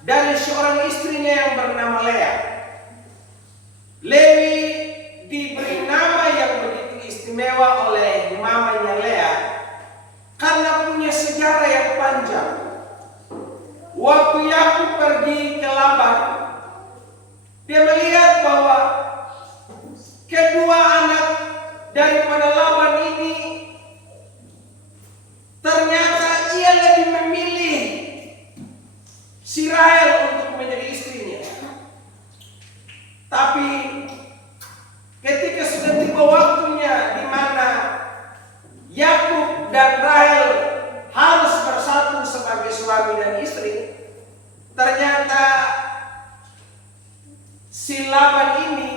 dari seorang istrinya yang bernama Lea. Lewi diberi nama yang begitu istimewa oleh mamanya Lea karena punya sejarah yang panjang. Waktu Yakub pergi ke Laban, dia melihat bahwa kedua anak daripada Laban ini ternyata ia lebih memilih si Rahel untuk menjadi istrinya. Tapi ketika sudah tiba waktunya di mana Yakub dan Rahel harus bersatu sebagai suami dan istri, ternyata si Laban ini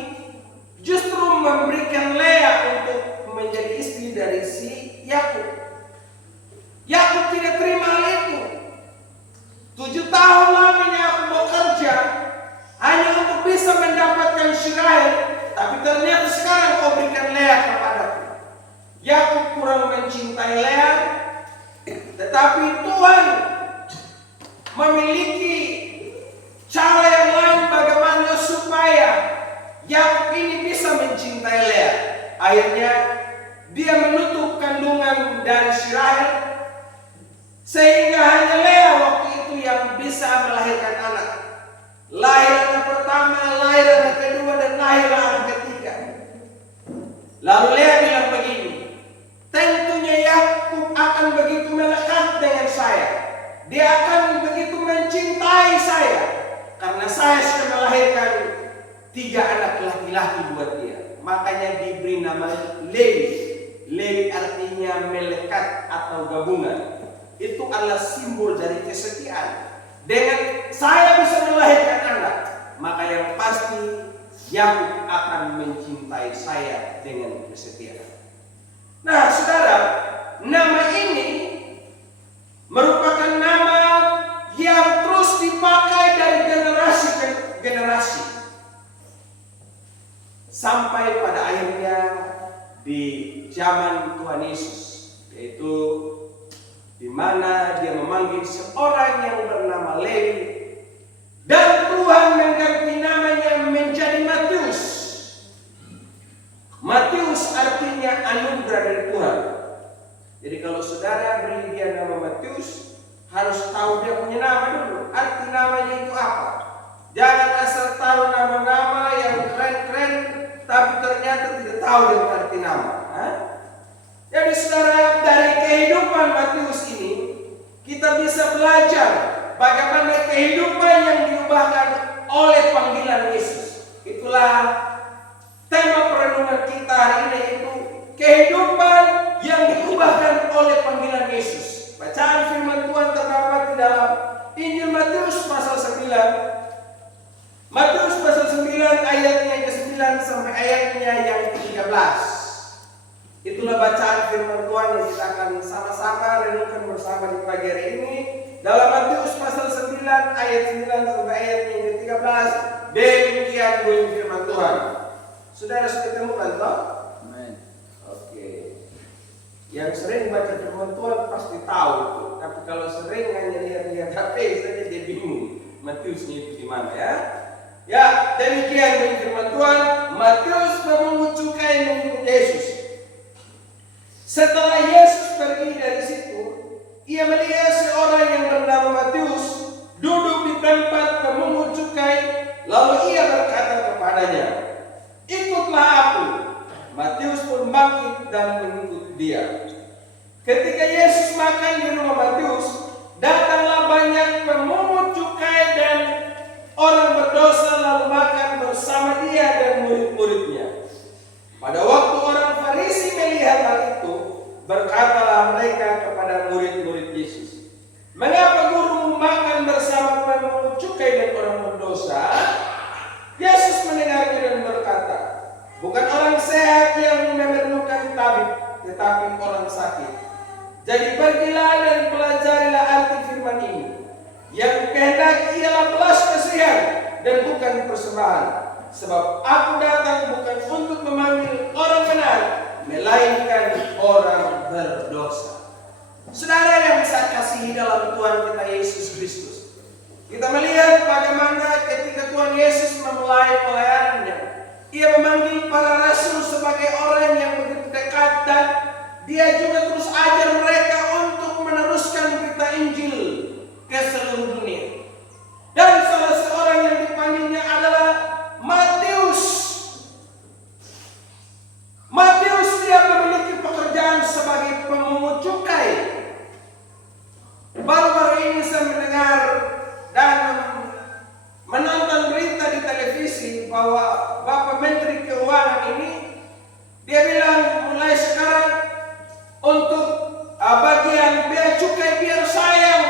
justru memberikan Lea untuk menjadi istri dari si Yakub. Yakub tidak terima hal itu. 7 tahun lamanya aku bekerja hanya untuk bisa mendapatkan si Rahel, tapi ternyata sekarang kau berikan Lea kepadaku. Yakub kurang mencintai Lea, tetapi Tuhan memiliki cara yang lain bagaimana supaya Yakub ini bisa mencintai Lea. Akhirnya dia menutup kandungan dari si Rahel, sehingga hanya Lea waktu itu yang bisa melahirkan anak. Lahir anak pertama, lahir anak kedua, dan lahir anak ketiga. Lalu Lea bilang begini, tentunya Yakub akan begitu melekat dengan saya. Dia akan begitu mencintai saya karena saya sudah melahirkan 3 anak laki-laki buat dia. Makanya diberi nama Lewi. Lewi artinya melekat atau gabungan. Itu adalah simbol dari kesetiaan. Dengan saya bisa melahirkan anak, maka yang pasti Yakub akan mencintai saya dengan kesetiaan. Nah, saudara, nama ini merupakan nama yang terus dipakai dari generasi ke generasi, sampai pada akhirnya di zaman Tuhan Yesus, yaitu di mana dia memanggil seorang yang bernama Lewi, dan Tuhan mengganti namanya menjadi Matius. Matius artinya anugerah dari Tuhan. Jadi kalau saudara beri dia nama Matius, harus tahu dia punya nama dulu. Arti namanya itu apa? Jangan asal tahu nama-nama yang keren-keren, tapi ternyata tidak tahu dia arti nama. Jadi saudara, dari kehidupan Matius ini kita bisa belajar bagaimana kehidupan yang diubahkan oleh panggilan Yesus. Itulah tema perenungan kita hari ini, yaitu kehidupan yang diubahkan oleh panggilan Yesus. Bacaan firman Tuhan terdapat di dalam Injil Matius pasal 9. Matius pasal 9 ayatnya ke-9 sampai ayatnya yang ke-13. Itulah bacaan firman Tuhan yang kita akan sama-sama renungkan bersama di pagi hari ini. Dalam Matius pasal 9 ayat 9 sampai ayatnya yang ke-13. Demikian bunyi firman Tuhan. Saudara sudah temukan toh? Amin. Oke. Yang sering baca firman Tuhan pasti tahu itu. Tapi kalau sering hanya lihat-lihat HP saja dia bingung Matiusnya itu di mana ya? Ya, demikian bunyi firman Tuhan. Matius memungut cukai mengikut Yesus. Setelah Yesus pergi dari situ, ia melihat seorang yang bernama Matius duduk di tempat pemungut cukai. Lalu ia berkata kepadanya, "Ikutlah aku." Matius pun bangkit dan mengikut dia. Ketika Yesus makan di rumah Matius, datanglah banyak pemungut cukai dan orang berdosa lalu makan bersama dia dan murid-muridnya. Pada waktu orang Farisi melihat hal itu, berkatalah mereka kepada murid-murid Yesus, "Mengapa guru makan bersama pemungut cukai dan orang berdosa?" Yesus mendengarnya dan berkata, "Bukan orang sehat yang memerlukan tabib, tetapi orang sakit. Jadi pergilah dan pelajarilah arti firman ini. Yang kehendaki ialah belas kasihan dan bukan persembahan. Sebab aku datang bukan untuk memanggil orang benar, melainkan orang berdosa." Saudara yang saya kasihi dalam Tuhan kita Yesus Kristus, kita melihat Tuhan Yesus memulai pelayanannya, ia memanggil para rasul sebagai orang yang begitu dekat, dan dia juga terus ajar mereka untuk meneruskan berita Injil ke seluruh dunia. Dan salah seorang yang dipanggilnya adalah Matius. Matius dia memiliki pekerjaan sebagai pemungut cukai. Baru-baru ini saya mendengar dan menonton berita di televisi bahwa Bapak Menteri Keuangan ini dia bilang mulai sekarang untuk bagian bea cukai biar saya yang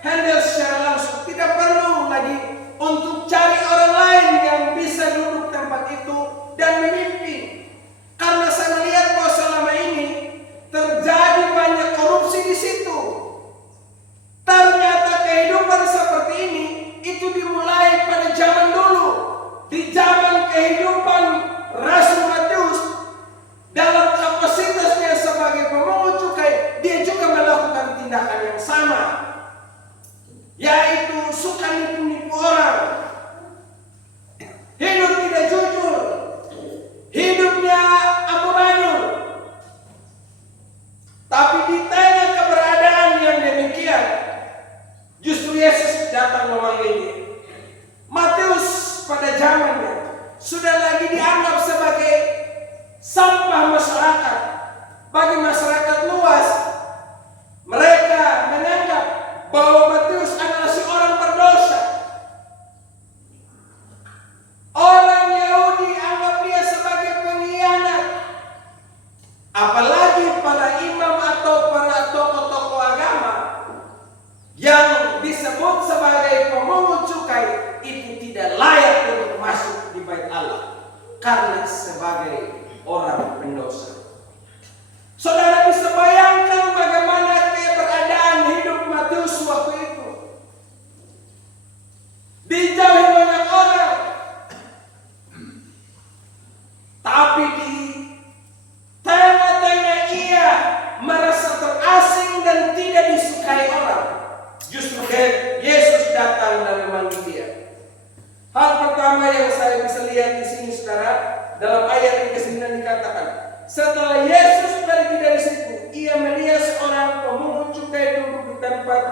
handle secara langsung, tidak perlu lagi untuk cari orang lain yang bisa duduk tempat itu dan memimpin. Karena saya melihat bahwa selama ini terjadi banyak korupsi di situ. Ternyata kehidupan seperti ini itu dimulai pada zaman dulu. Di zaman kehidupan Rasul Matius, dalam kapasitasnya sebagai pemungut cukai, dia juga melakukan tindakan yang sama, yaitu suka nipu-nipu orang, hidup tidak jujur, hidupnya amburadul. Tapi di tengah keberadaan yang demikian, justru Yesus datang memanggil dia. Matius pada zamannya sudah lagi dianggap sebagai sampah masyarakat. Bagi masyarakat luas, mereka menganggap bahwa Matius adalah seorang berdosa. Orang Yahudi anggap dia sebagai pengkhianat. Apalagi para imam atau para tokoh-tokoh agama yang disebut sebagai pemungut cukai itu tidak layak untuk masuk di bait Allah karena sebagai orang pendosa. Saudara bisa bayangkan bagaimana keberadaan hidup Matius waktu itu. Dijauhi banyak orang, tapi di tengah-tengah ia merasa terasing dan tidak disukai orang. Justru Yesus datang dan memanggil dia. Hal pertama yang saya bisa lihat di sini, saudara, dalam ayat yang ke-9 dikatakan, setelah Yesus pergi dari situ, ia melihat seorang pemungut cukai duduk di tempat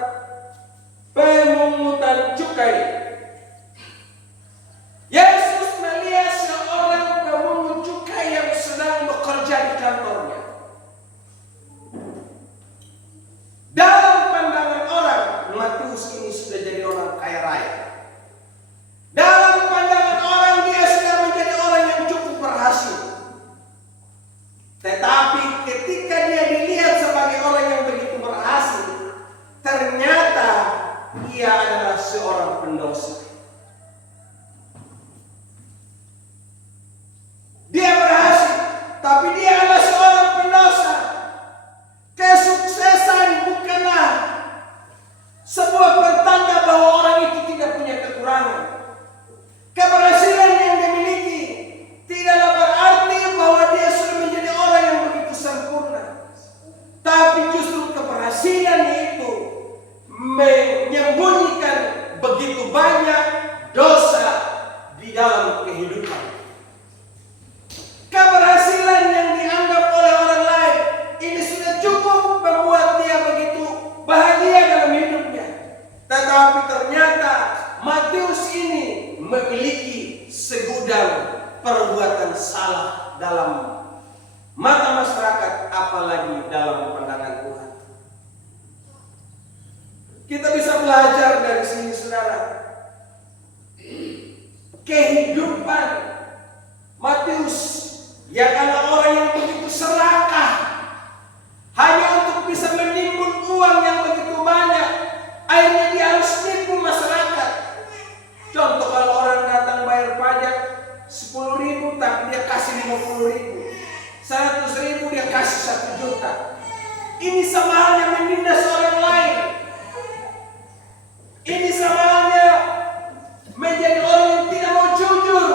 pemungutan cukai. Yesus melihat seorang pemungut cukai yang sedang bekerja di kantornya. Dalam pandangan orang, Matius ini sudah jadi orang kaya raya. Dalam pandangan orang, dia sudah menjadi orang yang cukup berhasil. Tetapi ketika dia dilihat sebagai orang yang begitu berhasil, ternyata ia adalah seorang pendosa. Dia berhasil, tapi dia adalah seorang pendosa. Kesuksesan bukanlah sebuah pertanda bahwa orang itu tidak punya kekurangan. Keberhasilan yang dimiliki tidaklah berarti bahwa dia sudah menjadi orang yang begitu sempurna. Tapi justru keberhasilan itu menyembunyikan begitu banyak dosa di dalam kehidupan. Keberhasilan yang dianggap oleh orang lain ini sudah cukup membuat dia begitu bahagia dalam hidupnya. Tetapi ternyata Matius ini memiliki segudang perbuatan salah dalam mata masyarakat, apalagi dalam pandangan Tuhan. Kita bisa belajar dari sini, saudara. Kehidupan Matius yang adalah orang yang begitu serakah hanya untuk bisa menimbun uang yang begitu banyak, akhirnya dia harus nipu masyarakat. Contoh, kalau orang datang bayar pajak 10.000, tapi dia kasih 50.000, 100.000 dia kasih 1 juta. Ini sama halnya menindas orang lain. Ini sama halnya menjadi orang yang tidak mau jujur.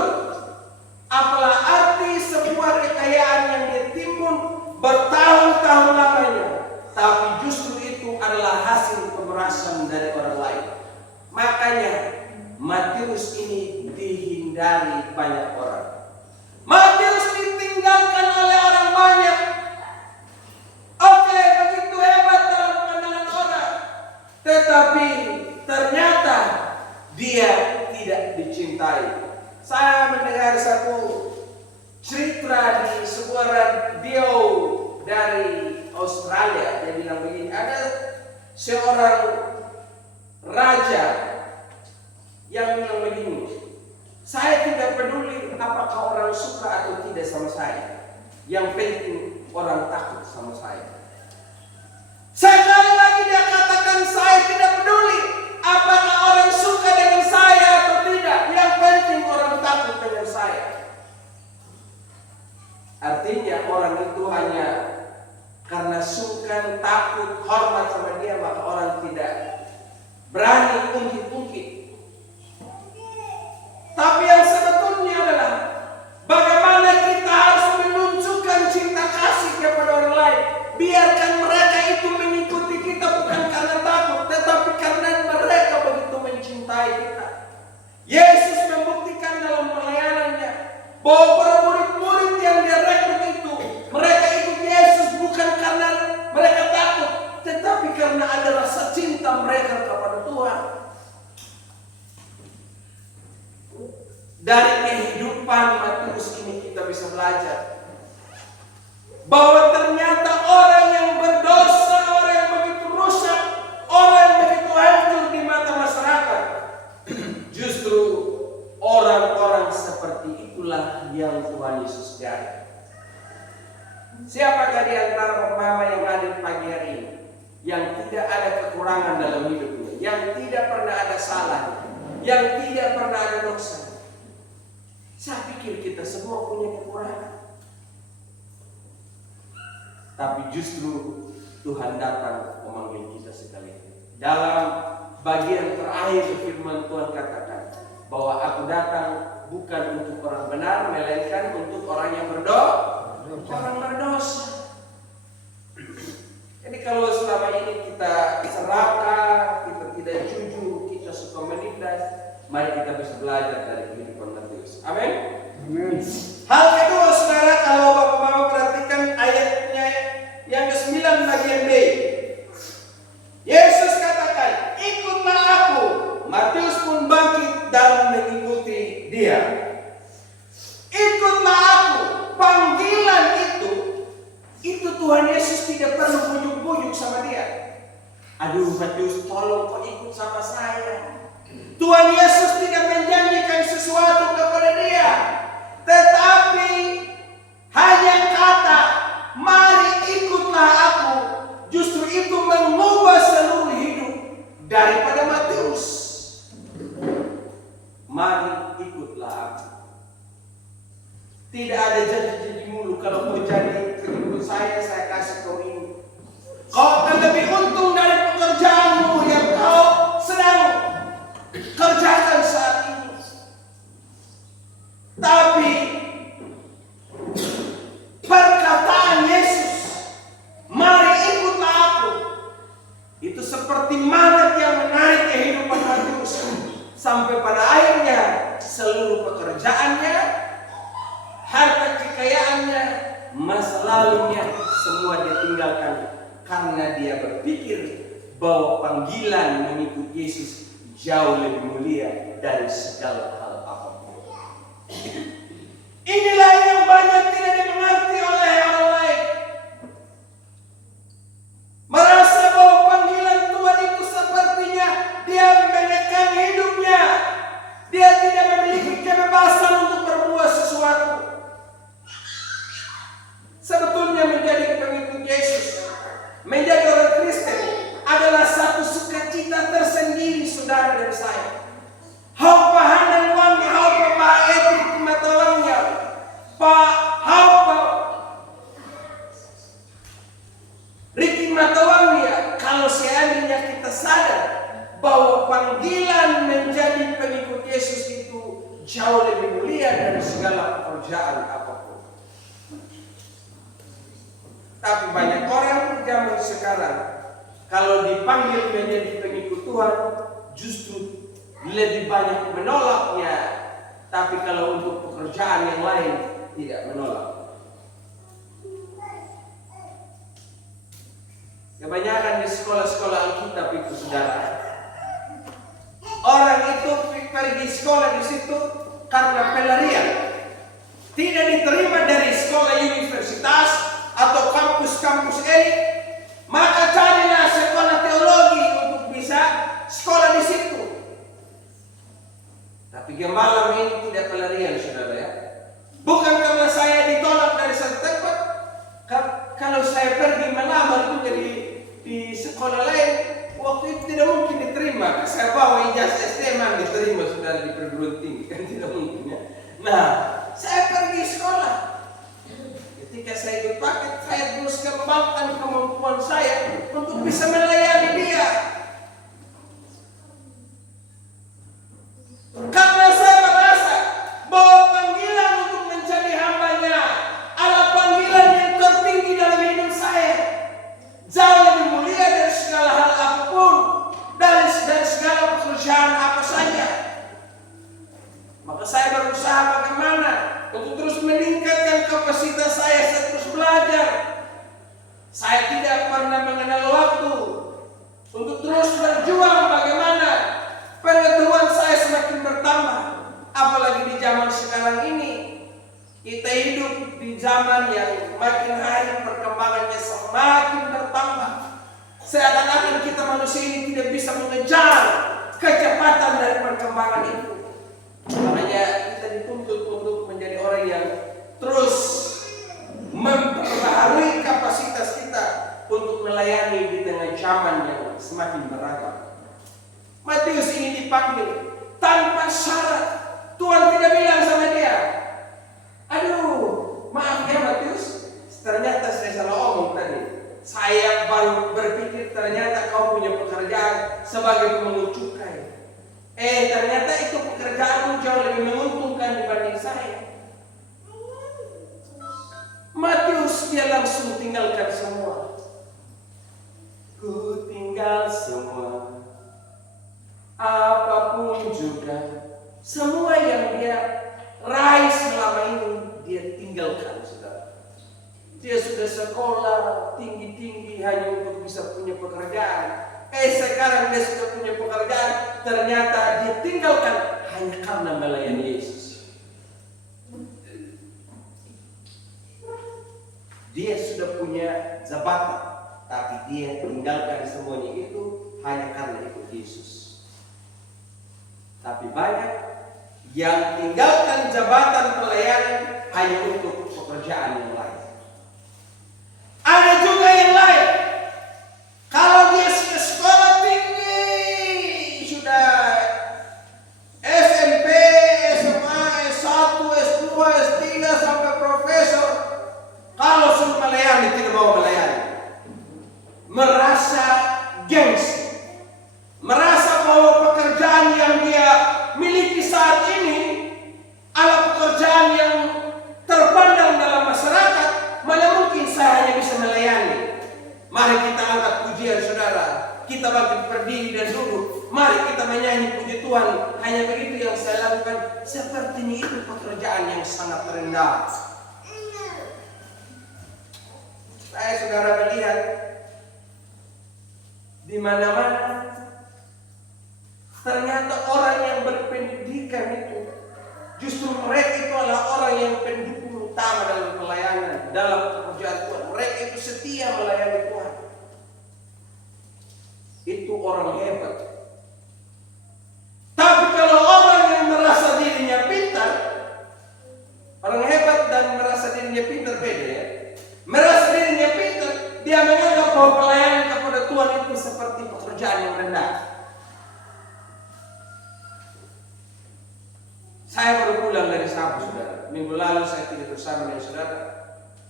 Apalah arti sebuah kekayaan yang dia timbun bertahun-tahun lamanya, tapi justru itu adalah hasil pemerasan dari orang lain. Makanya Matius ini dari banyak orang. Matius ditinggalkan oleh orang banyak. Oke, begitu hebat dalam pandangan orang. Tetapi ternyata dia tidak dicintai. Saya mendengar satu cerita di sebuah radio dari Australia. Dia bilang begini, ada seorang raja yang bilang begini, saya tidak peduli apakah orang suka atau tidak sama saya. Yang penting orang takut sama saya. Sekali lagi dia katakan, saya tidak peduli apakah orang suka dengan saya atau tidak. Yang penting orang takut dengan saya. Artinya orang itu hanya karena sungkan, takut, hormat sama dia, maka orang tidak berani ungkit-ungkit. Tapi yang sebetulnya adalah bagaimana kita harus menunjukkan cinta kasih kepada orang lain. Biarkan mereka itu mengikuti kita bukan karena takut, tetapi karena mereka begitu mencintai kita. Yesus membuktikan dalam pelayanannya bahwa para murid-murid yang dia rekrut itu, mereka ikut Yesus bukan karena mereka takut, tetapi karena ada rasa cinta mereka kepada Tuhan. Dari kehidupan Matius ini kita bisa belajar bahwa ternyata orang yang berdosa, orang yang begitu rusak, orang yang begitu hancur di mata masyarakat, justru orang-orang seperti itulah yang Tuhan Yesus cari. Siapakah di antara mama yang hadir pagi hari ini yang tidak ada kekurangan dalam hidupnya, yang tidak pernah ada salah, yang tidak pernah ada dosa? Saya pikir kita semua punya kekurangan. Tapi justru Tuhan datang memanggil kita sekalian. Dalam bagian terakhir firman Tuhan katakan bahwa aku datang bukan untuk orang benar, melainkan untuk orang yang orang berdosa. Jadi kalau selama ini kita serakah, kita tidak jujur, kita suka menindas, mari kita bisa belajar dari kehidupan Matius. Amin. Hal kedua, saudara, kalau Bapak-Bapak perhatikan ayatnya yang ke-9 bagian B. Yesus katakan, ikutlah aku. Matius pun bangkit dan mengikuti dia. Ikutlah aku. Panggilan itu Tuhan Yesus tidak perlu bujuk-bujuk sama dia. Aduh Matius, tolong kau ikut sama saya. Tuhan Yesus tidak menjanjikan sesuatu kepada dia, tetapi hanya kata, mari ikutlah aku. Justru itu mengubah seluruh hidup daripada Matius. Mari ikutlah aku. Tidak ada janji-janji mulu. Kalau kau jadi pengikut saya kasih kau ini. Kau akan lebih untung dari pekerjaanmu yang kau sedang kerjakan saat ini. Tapi perkataan Yesus, mari ikutlah aku, itu seperti magnet yang menarik kehidupan Matius. Sampai pada akhirnya seluruh pekerjaannya, harta kekayaannya, masa lalunya, semua dia tinggalkan. Karena dia berpikir bahwa panggilan mengikut Yesus jauh lebih mulia dari segala hal apapun. Inilah yang banyak tidak dimengerti oleh orang lain. Merasa bahwa panggilan Tuhan itu sepertinya dia menekan hidupnya. Dia tidak memiliki kebebasan untuk berbuat sesuatu. Sebetulnya menjadi pengikut Yesus, menjadi orang Kristen adalah satu sukacita tersendiri, saudara dan saya. Hau pahanan wangi, hau paetri matawangnya, hau Riki matawangnya. Kalau seandainya kita sadar bahwa panggilan menjadi pengikut Yesus itu jauh lebih mulia dari segala pekerjaan apapun. Tapi banyak orang zaman sekarang kalau dipanggil menjadi pengikut Tuhan justru lebih banyak menolaknya Tapi kalau untuk pekerjaan yang lain tidak menolak. Kebanyakan di sekolah-sekolah Alkitab itu, saudara, orang itu pergi sekolah di situ karena pelarian. Tidak diterima dari sekolah universitas atau kampus-kampus elit, maka carilah sekolah teologi untuk bisa sekolah di situ. Tapi gembala ini tidak pelarian, saudara ya. Bukan karena saya ditolak dari satu tempat. Kalau saya pergi melamar juga di sekolah lain, waktu itu tidak mungkin diterima. Saya bawa ijazah SMA diterima, saudara, di perguruan tinggi, kan tidak mungkin ya. Nah, saya pergi sekolah. Ketika saya ikut paket, saya terus kembangkan kemampuan saya untuk bisa melayani dia. Karena saya merasa bahwa panggilan untuk menjadi hambanya adalah panggilan yang tertinggi dalam hidup saya. Jauh lebih mulia dari segala hal apapun, dari segala pekerjaan apa saja. Maka saya berusaha bagaimana untuk terus meningkatkan kapasitas saya terus belajar. Saya tidak pernah mengenal waktu untuk terus berjuang bagaimana pengetahuan saya semakin bertambah. Apalagi di zaman sekarang ini, kita hidup di zaman yang makin hari perkembangannya semakin bertambah. Seakan-akan kita manusia ini tidak bisa mengejar kecepatan dari perkembangan itu. Makanya kita dituntut untuk menjadi orang yang terus memperbaharui kapasitas kita untuk melayani di tengah zaman yang semakin beragam. Matius ini dipanggil tanpa syarat. Tuhan tidak bilang sama dia, aduh, maaf ya Matius, ternyata saya salah omong tadi. Saya baru berpikir ternyata kau punya pekerjaan sebagai pemungut cukai. Ternyata itu pekerjaanmu jauh lebih menguntungkan dibanding saya. Matius dia langsung tinggalkan semua. Ku tinggal semua, apapun juga. Semua yang dia raih selama ini dia tinggalkan, saudara. Dia sudah sekolah tinggi-tinggi hanya untuk bisa punya pekerjaan. Sekarang dia sudah punya pekerjaan, ternyata dia tinggalkan hanya karena melayani Yesus. Dia sudah punya jabatan, tapi dia tinggalkan semuanya itu hanya karena ikut Yesus. Tapi banyak yang tinggalkan jabatan pelayanan hanya untuk pekerjaan yang lain. Ada juga yang lain, kalau dia sudah sekolah tinggi, sudah SMP, SMA, S1, S2, S3 sampai profesor, kalau sudah melayani tidak mau melayani. Merasa gengsi, merasa bahwa pekerjaan yang dia miliki saat ini adalah pekerjaan yang terpandang dalam masyarakat, mana mungkin saya hanya bisa melayani. Mari kita angkat pujian, saudara. Kita bangkit berdiri dan duduk. Mari kita menyanyi puji Tuhan. Hanya begitu yang saya lakukan. Sepertinya itu pekerjaan yang sangat rendah. Saya, saudara, melihat di mana-mana ternyata orang yang berpendidikan itu justru mereka itu adalah orang yang pendukung utama dalam pelayanan, dalam pekerjaan Tuhan. Mereka itu setia melayani Tuhan. Itu orang hebat. Tapi kalau orang yang merasa dirinya pintar, orang hebat dan merasa dirinya pintar beda ya. Merasa dirinya pintar, dia menganggap bahwa pelayanan kepada Tuhan itu seperti pekerjaan yang rendah. Saya baru pulang dari Sabu, saudara. Minggu lalu saya tidak bersama dengan saudara.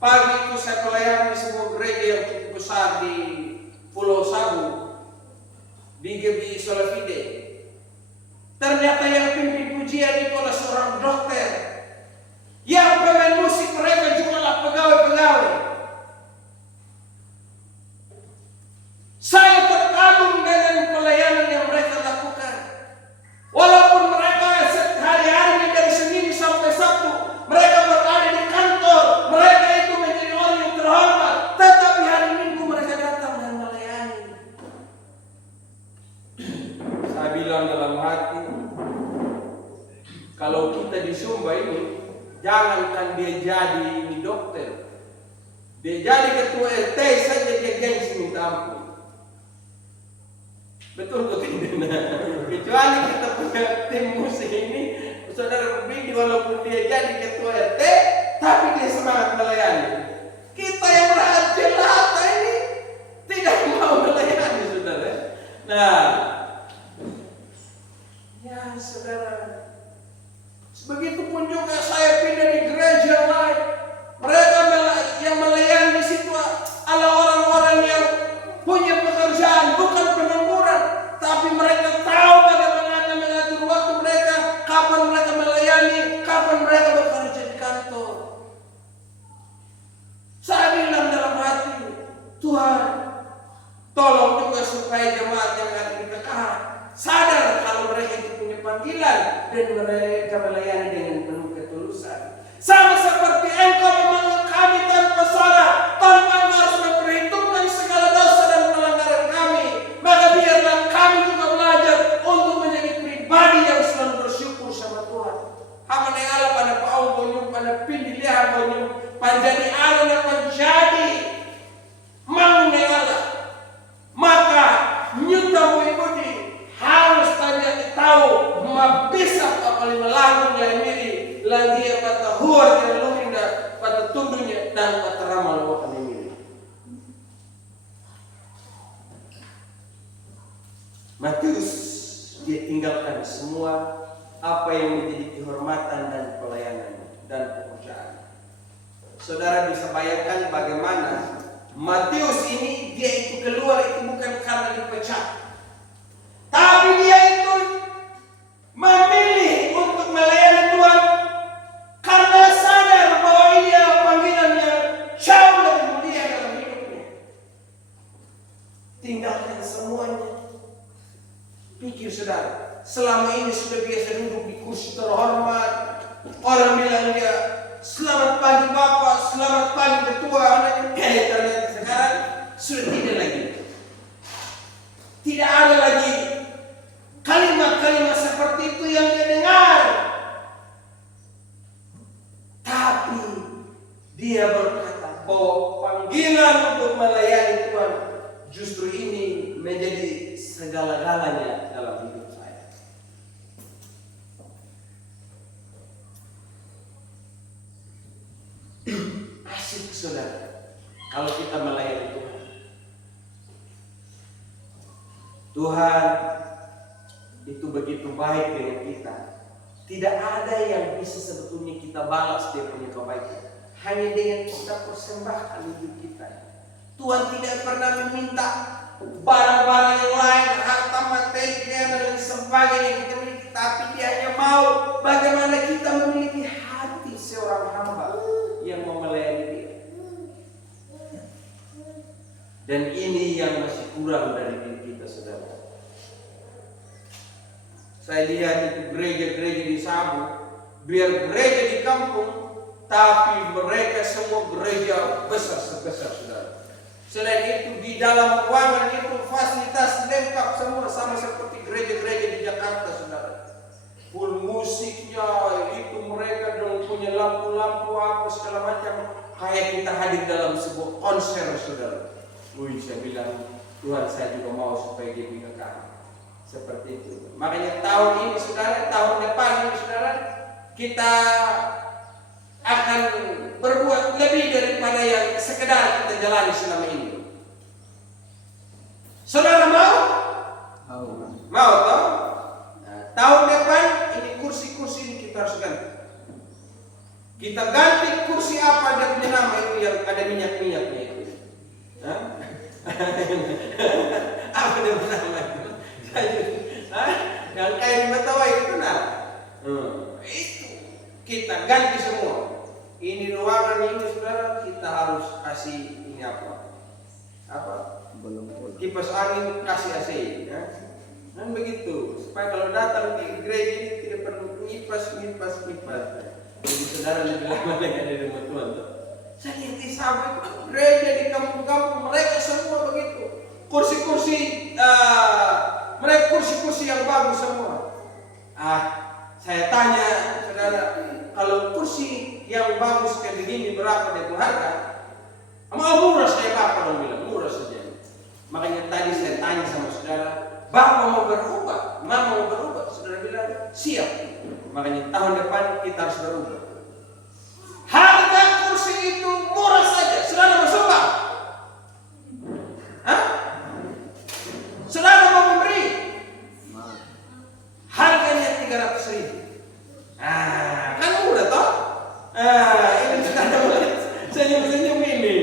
Pagi itu saya pelayanan di sebuah gereja yang cukup besar di Pulau Sabu, di GBI Solafide. Ternyata yang pimpin pujian itu adalah seorang dokter. Yang pemain musik mereka juga adalah pegawai-pegawai. Saya terkagum dengan pelayanan yang mereka lakukan. Walaupun mereka hari-hari dari Senin Kalau kita di Sumba ini, jangankan dia jadi ini dokter, dia jadi ketua RT saja dia gengsi minta ampun. Betul atau tidak? Kecuali kita punya tim musik ini, saudara Bidi walaupun dia jadi ketua RT, tapi dia semangat melayani. Kita yang rahat jelata ini tidak mau melayani, saudara. Nah, ya saudara, begitupun juga saya pindah di gereja lain. Mereka yang melayani di situ adalah orang-orang yang punya pekerjaan, bukan pengangguran, tapi mereka tahu bagaimana mengatur waktu mereka, kapan mereka melayani, kapan mereka bekerja di kantor. Saya bilang dalam hati, Tuhan, tolong juga supaya jemaat yang ada di PKH sadar kalau mereka itu punya panggilan dan mereka melayani dengan penuh ketulusan. Sama seperti Engkau memanggil kami tanpa salah, tanpa harus memperhitungkan segala dosa dan pelanggaran kami. Maka biarlah kami juga belajar untuk menjadi pribadi yang selalu bersyukur sama Tuhan. Hamane Allah pada Paul bonyum pada pindi lihat bonyum panjadi Allah dan menjadi mangne Allah. Maka nyuta ibudi harus tanya tahu mabisa apalagi melangung lemiri lagi pada huar dan luminda pada tundunya dan pada ramal wakan ini. Matius dia tinggalkan semua apa yang menjadi kehormatan dan pelayanan dan pekerjaan. Saudara bisa bayangkan bagaimana Matius ini dia itu keluar itu bukan karena dipecat, tapi dia itu memilih untuk melayani Tuhan karena sadar bahwa ini adalah panggilan yang jauh lebih mulia dalam hidupnya. Tinggalkan semuanya. Pikir saudara, selama ini sudah biasa duduk di kursi terhormat. Orang bilang dia, selamat pagi Bapak, selamat pagi Ketua. Ternyata sekarang sudah tidak lagi. Tidak ada lagi kalimat-kalimat seperti itu yang dia dengar. Tapi dia berkata bahwa panggilan untuk melayani Tuhan justru ini menjadi segala-galanya dalam hidup saya. Asik saudara kalau kita melayani Tuhan. Tuhan itu begitu baik dengan kita. Tidak ada yang bisa sebetulnya kita balas dia punya kebaikan. Hanya dengan kita persembahkan hidup kita. Tuhan tidak pernah meminta barang-barang yang lain, harta materi dan sebagainya yang kita miliki. Tapi dia hanya mau bagaimana kita memiliki hati seorang hamba yang mau melayani dia. Dan ini yang masih kurang dari diri kita, saudara. Saya lihat itu gereja-gereja di Sabu, biar gereja di kampung, tapi mereka semua gereja besar-besar, saudara. Selain itu di dalam ruangan itu fasilitas lengkap semua sama seperti gereja-gereja di Jakarta, saudara. Full musiknya itu mereka dong punya lampu-lampu apa segala macam, kayak kita hadir dalam sebuah konser, saudara. Saya bilang Tuhan, saya juga mau supaya dia kami seperti itu. Makanya tahun ini saudara, tahun depan ini saudara, kita akan berbuat lebih daripada yang sekedar kita jalani selama ini. Saudara mau? Mau toh? Nah, tahun depan ini kursi-kursi ini kita harus ganti. Kita ganti kursi apa dan punya nama itu yang ada minyak-minyaknya itu. Apa dia nama itu? Yang kayak di Betawa itu itu kita ganti semua. Ini ruangan ini saudara, kita harus kasih ini apa? Kipas angin, kasih AC ya. Dan begitu supaya kalau datang di gereja ini tidak perlu ngipas. Jadi saudara lebih lama lagi ada di rumah Tuhan tuh. Saya lihat di Sabu gereja di kampung-kampung mereka semua begitu. Kursi-kursi mereka kursi-kursi yang bagus semua. siap. Makanya tahun depan kita harus berubah. Harga kursi itu murah saja. Saudara mau sumbang? Hah? Saudara mau memberi? Harganya 300.000. Kan mudah toh? Ini saudara mulai senyum-senyum ini.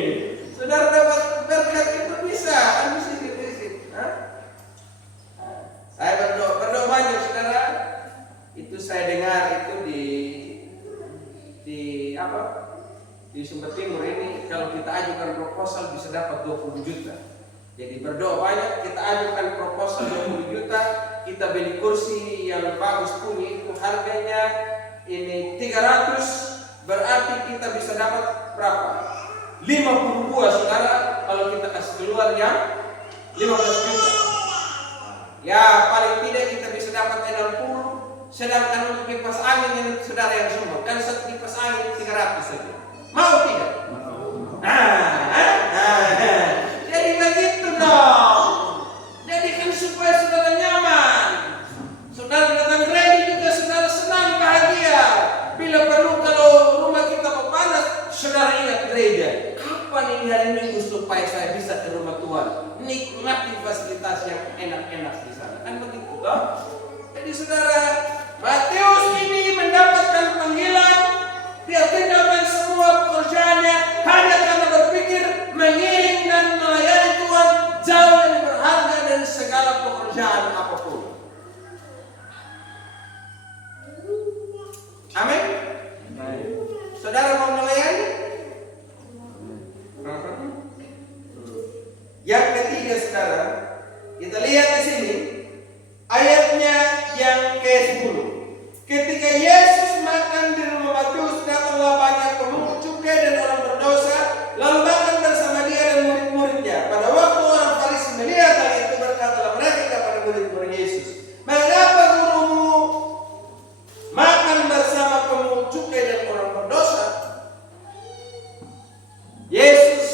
Saudara dapat berkat itu bisa. Saya berdoa banyak saudara. Itu saya dengar itu di Sumber Timur ini kalau kita ajukan proposal bisa dapat 20 juta. Jadi berdoa banyak, kita ajukan proposal 20 juta, kita beli kursi yang bagus punya itu harganya ini 300, berarti kita bisa dapat berapa? 50 buah saudara kalau kita kasih keluar yang 15 juta. Ya paling tidak kita bisa dapat 60, sedangkan untuk kipas angin yang saudara yang sumbang kan satu kipas angin 300 saja. Mau tidak? Jadi begitu dong. Jadi kan supaya saudara nyaman, saudara datang gereja juga saudara senang bahagia. Bila perlu kalau rumah kita panas, saudara ingat gereja. Kapan ini hari Minggu supaya saya bisa ke rumah Tuhan, nikmati fasilitas yang enak-enak di sana. Kan begitu toh? Jadi saudara, Matius ini mendapatkan panggilan. Dia tinggalkan semua pekerjaannya hanya karena berpikir mengiring dan melayani Tuhan jauh lebih berharga dari segala pekerjaan apapun. Amin. Saudara mau melayani? Yang ketiga saudara, kita lihat di sini ayatnya yang ke-10. Ketika Yesus makan di rumah Matius, datanglah banyak pemungut cukai dan orang berdosa, lalu makan bersama dia dan murid-muridnya. Pada waktu orang Farisi melihat hal itu, berkatalah mereka kepada murid-murid Yesus, mengapa gurumu makan bersama pemungut cukai dan orang berdosa? Yesus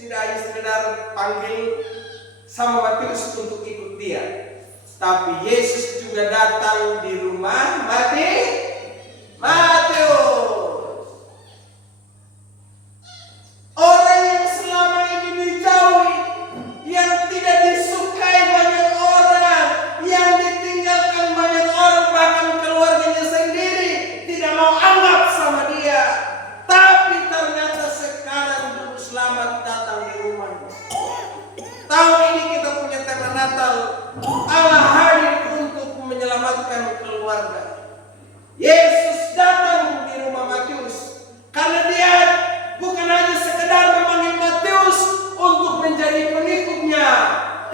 tidak hanya sekedar panggil sama Matius untuk ikut dia, tapi Yesus juga datang di rumah Matius. Orang yang selama ini dijauhi, yang tidak disukai banyak orang, yang ditinggalkan banyak orang, bahkan keluarganya sendiri tidak mau anggap sama dia. Tapi ternyata sekarang juru selamat datang di rumahnya. Tahun ini kita punya tema Natal, Allah hadir untuk menyelamatkan keluarga. Yesus datang di rumah Matius karena dia bukan hanya sekedar memanggil Matius untuk menjadi pengikutnya,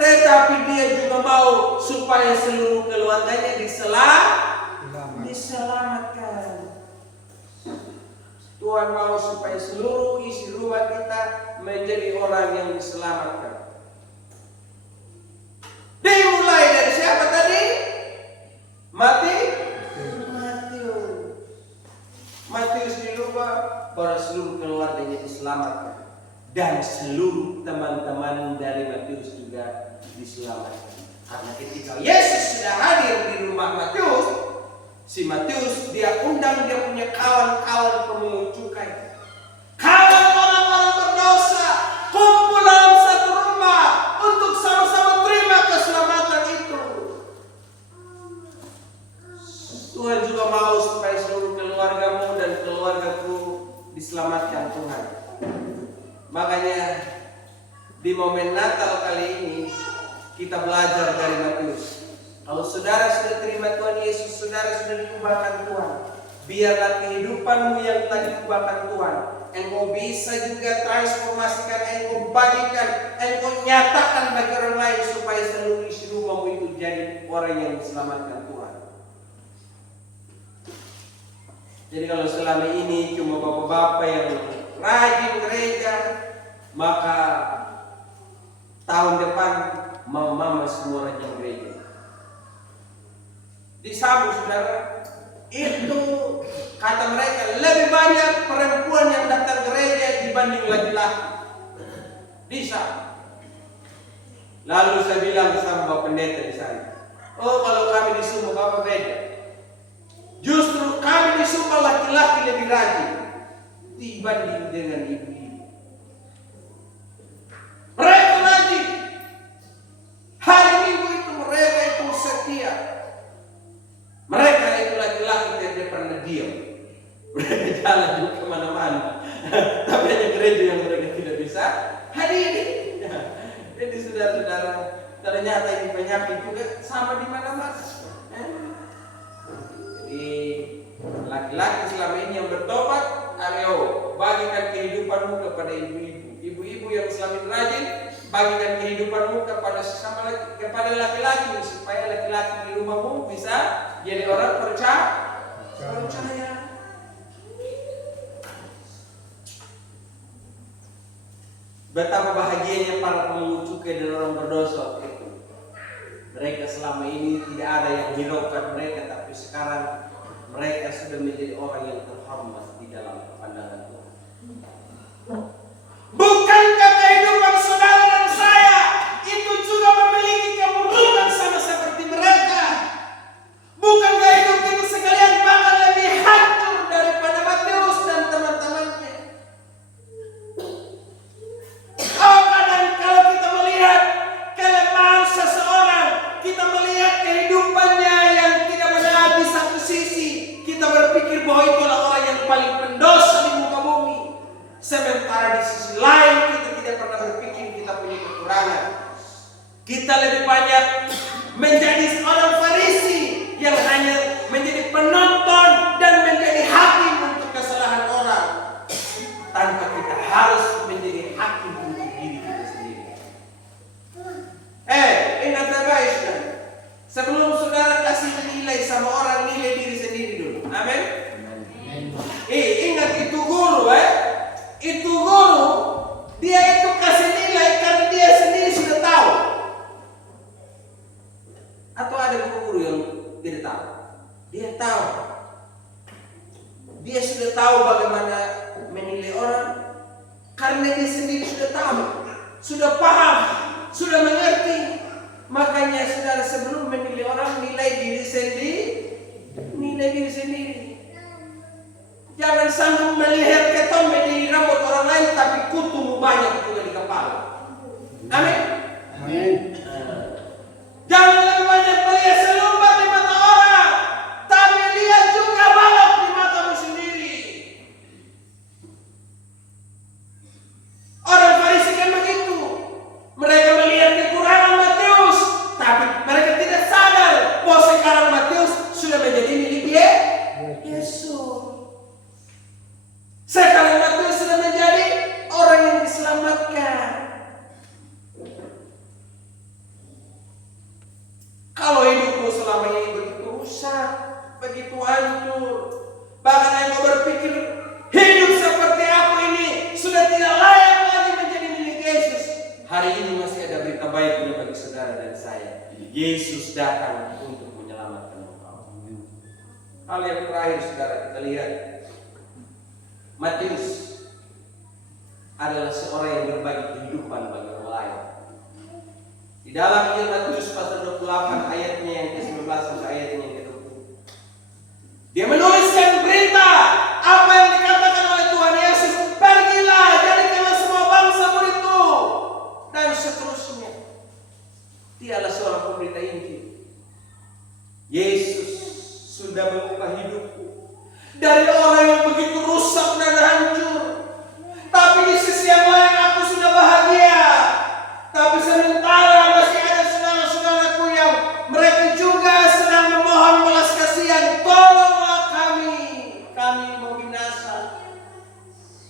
tetapi dia juga mau supaya seluruh keluarganya diselamatkan. Tuhan mau supaya seluruh isi rumah kita menjadi orang yang diselamatkan. Dimulai dari siapa tadi? Matius dirubah, para seluruh keluarganya diselamatkan, dan seluruh teman-teman dari Matius juga diselamatkan. Karena ketika Yesus sudah hadir di rumah Matius, si Matius dia undang dia punya kawan-kawan pemungut cukai, kawan orang-orang berdosa, kumpul dalam satu rumah untuk sama-sama terima keselamatan itu. Tuhan juga mau supaya seluruh keluargamu dan keluargaku diselamatkan Tuhan. Makanya di momen Natal kali ini kita belajar dari Matius. Kalau saudara sudah terima Tuhan Yesus, saudara sudah diubahkan Tuhan, biarlah kehidupanmu yang telah diubahkan Tuhan, engkau bisa juga transformasikan, engkau bagikan, engkau nyatakan bagi orang lain supaya seluruh isi rumahmu itu jadi orang yang diselamatkan Tuhan. Jadi kalau selama ini cuma bapak-bapak yang rajin gereja, maka tahun depan mama semua rajin gereja. Di Sabu saudara, itu kata mereka lebih banyak perempuan yang datang gereja dibanding laki-laki. Di Sabu. Lalu saya bilang sama Bapak Pendeta di sana, oh kalau kami di Sumur apa beda? lebih rajin dibanding dengan ibu-ibu. Mereka rajin. Hari Minggu itu mereka itu setia. Mereka itu laki-laki tidak pernah diam. Mereka jalan juga kemana-mana. Tapi hanya gereja yang mereka tidak bisa hadiri. Jadi saudara-saudara, ternyata ini penyakit juga sama di mana-mana. Jadi laki-laki selama ini yang bertobat, ayo bagikan kehidupanmu kepada ibu-ibu. Ibu-ibu yang selama ini rajin, bagikan kehidupanmu kepada sesama kepada laki-laki supaya laki-laki di rumahmu bisa jadi orang percaya. Betapa bahagianya para pemungut cukai dan orang berdosa itu. Mereka selama ini tidak ada yang hiraukan mereka, tapi sekarang mereka sudah menjadi orang yang terhormat di dalam pandangan Tuhan. Bukankah kehidupan saudara dan saya itu juga memiliki keburukan sama seperti mereka? Bukankah hidup kita sekalian bahkan lebih hancur daripada Matius dan teman-temannya? Kalau kita melihat kelemahan seseorang, kita melihat kehidupannya yang tidak benar di satu sisi, kita berpikir bahwa itulah orang yang paling pendosa di muka bumi. Sementara di sisi lain kita tidak pernah berpikir kita punya kekurangan. Kita lebih banyak menjadi seorang Farisi yang hanya menjadi penonton dan menjadi hakim untuk kesalahan orang, tanpa kita harus menjadi hakim untuk diri kita sendiri. Ingat baik, sebelum saudara kasih nilai sama orang, nilai diri sendiri dulu. Amin. Ingat itu guru, itu guru, dia itu kasih nilai karena dia sendiri sudah tahu. Atau ada guru-guru yang tidak tahu? Dia tahu. Dia sudah tahu bagaimana menilai orang karena dia sendiri sudah tahu, sudah paham, sudah mengerti. Makanya saudara sebelum menilai orang, nilai diri sendiri. Jangan sanggup melihat ketombe di rambut orang lain, tapi kutumu banyak juga di kepala. Amin. Jangan lebih banyak melihat selumbat di mata orang, tapi lihat juga balok di matamu sendiri. Orang Farisi kan begitu. Mereka melihat kekurangan Matius, tapi mereka tidak sadar bahwa sekarang Matius sudah menjadi milik Yesus. Sekarang Matius sudah menjadi orang yang diselamatkan. Kalau hidupmu selama ini begitu rusak, begitu hancur, bahkan engkau berpikir hidup seperti aku ini sudah tidak layak lagi menjadi milik Yesus, hari ini masih ada berita baik bagi saudara dan saya. Yesus datang untuk menyelamatkan engkau. Hal yang terakhir saudara, kita lihat Matius adalah seorang yang berbagi kehidupan bagi orang lain. Di dalam Injil Matius pasal 28 ayatnya yang ke-19 sampai ayatnya yang ke-20, dia menuliskan berita apa yang dikatakan oleh Tuhan Yesus, pergilah jadikanlah semua bangsa muridku, dan seterusnya. Dialah seorang pemberita Injil. Yesus sudah mengubah hidupku dari orang yang begitu rusak dan hancur, tapi di sisi yang lain aku sudah bahagia. Tapi sementara masih ada saudara-saudaraku yang mereka juga sedang memohon belas kasihan, tolonglah kami mau binasa.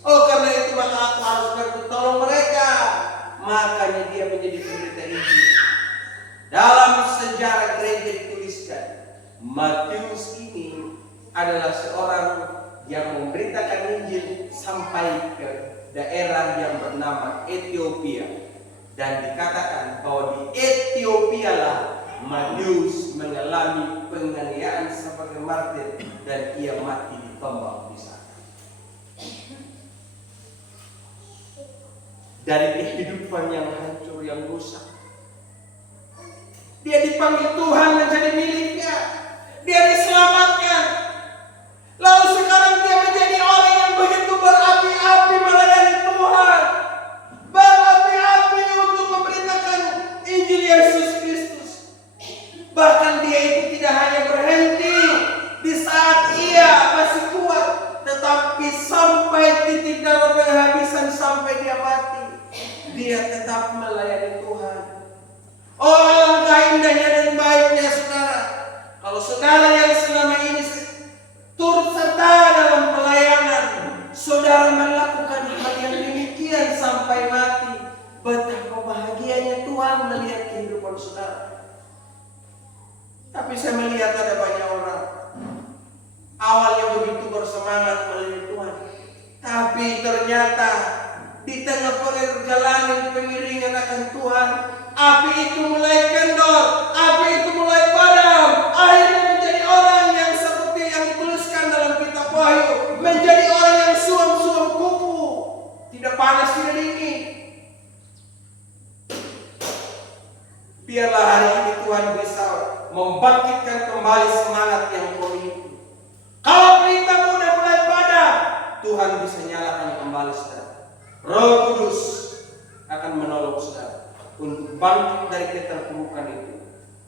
Oh, karena itu maka aku harus bertolong mereka. Makanya dia menjadi pemberita Injil. Dalam sejarah gereja dituliskan, Matius ini adalah seorang yang memberitakan Injil sampai ke daerah yang bernama Ethiopia. Dan dikatakan bahwa di Ethiopia lah Matius mengalami penganiayaan sebagai martir dan ia mati ditombak di sana. Dari kehidupan yang hancur, yang rusak, dia dipanggil Tuhan menjadi miliknya. Dia diselamatkan. Lalu sekarang dia menjadi sampai dia mati, dia tetap melayani Tuhan. Oh, alangkah indahnya dan baiknya saudara, kalau saudara yang selama ini turut serta dalam pelayanan, saudara melakukan hal yang demikian sampai mati. Betapa bahagianya Tuhan melihat kehidupan saudara. Tapi saya melihat ada banyak orang awalnya begitu bersemangat melayani Tuhan, tapi ternyata di tengah perjalanan pengiringan akan Tuhan, api itu mulai kendor, api itu mulai padam. Akhirnya menjadi orang yang seperti yang dituliskan dalam kitab Wahyu, menjadi orang yang suam-suam kupu, tidak panas tidak dingin. Biarlah hari ini Tuhan bisa membangkitkan kembali semangat yang pulih itu. Kalau perintahmu udah mulai padam, Tuhan bisa nyalakan kembali saudara. Roh Kudus akan menolong saudara untuk bangkit dari keterpurukan itu,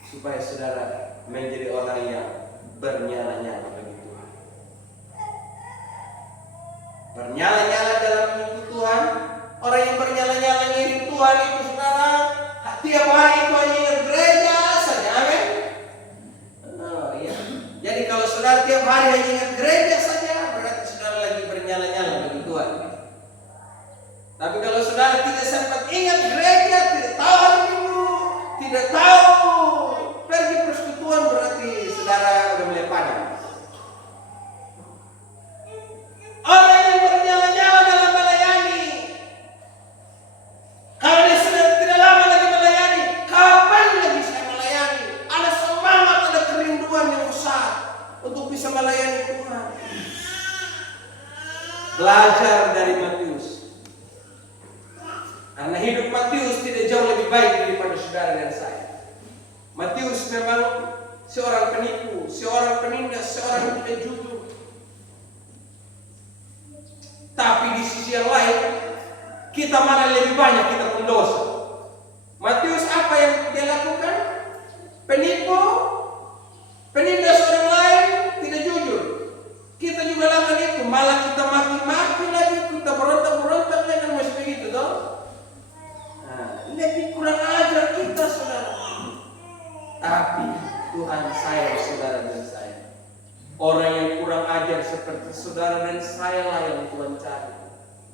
supaya saudara menjadi orang yang bernyala-nyala bagi Tuhan. Bernyala-nyala dalam mengikuti Tuhan. Orang yang bernyala-nyala ngiring Tuhan itu saudara, tiap hari itu hanya ingat gereja saja, amin. Oh, iya. Jadi kalau saudara tiap hari hanya ingat gereja saja, berarti saudara lagi bernyala-nyala bagi Tuhan. Tapi kalau saudara tidak sempat ingat gereja, tidak tahu hari Minggu, tidak tahu pergi persekutuan, berarti saudara udah mulai padam. Orang yang bernyala-nyala dalam melayani, kalau dia sudah tidak lama lagi melayani, kapan lagi saya melayani? Ada semangat, ada kerinduan yang besar untuk bisa melayani Tuhan. Belajar dari Matius. Karena hidup Matius tidak jauh lebih baik daripada saudara dan saya. Matius memang seorang penipu, seorang penindas, seorang yang tidak jujur. Tapi di sisi yang lain, kita mana lebih banyak kita pendosa. Matius apa yang dia lakukan? Penipu, penindas orang lain, tidak jujur. Kita juga lakukan itu, malah kita maki-maki lagi, kita berontak-berontak lagi, kan masih begitu toh? Lebih kurang ajar kita saudara. Tapi Tuhan sayang saudara dan saya. Orang yang kurang ajar seperti saudara dan saya lah yang Tuhan cari.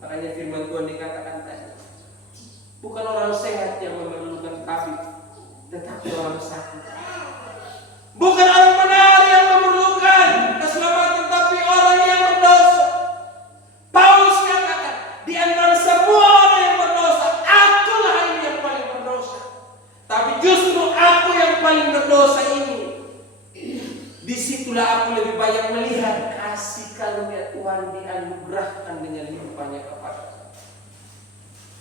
Makanya firman Tuhan dikatakan tadi, bukan orang sehat yang memerlukan tabib, tetapi orang sakit. Bukan orang benar yang memerlukan keselamatan, tapi orang yang berdosa. Paulus katakan, di antara semua orang yang berdosa, akulah ini yang paling berdosa. Tapi justru aku yang paling berdosa ini, disitulah aku lebih banyak melihat kasih karunia Tuhan dianugerahkan dengan limpahnya kepada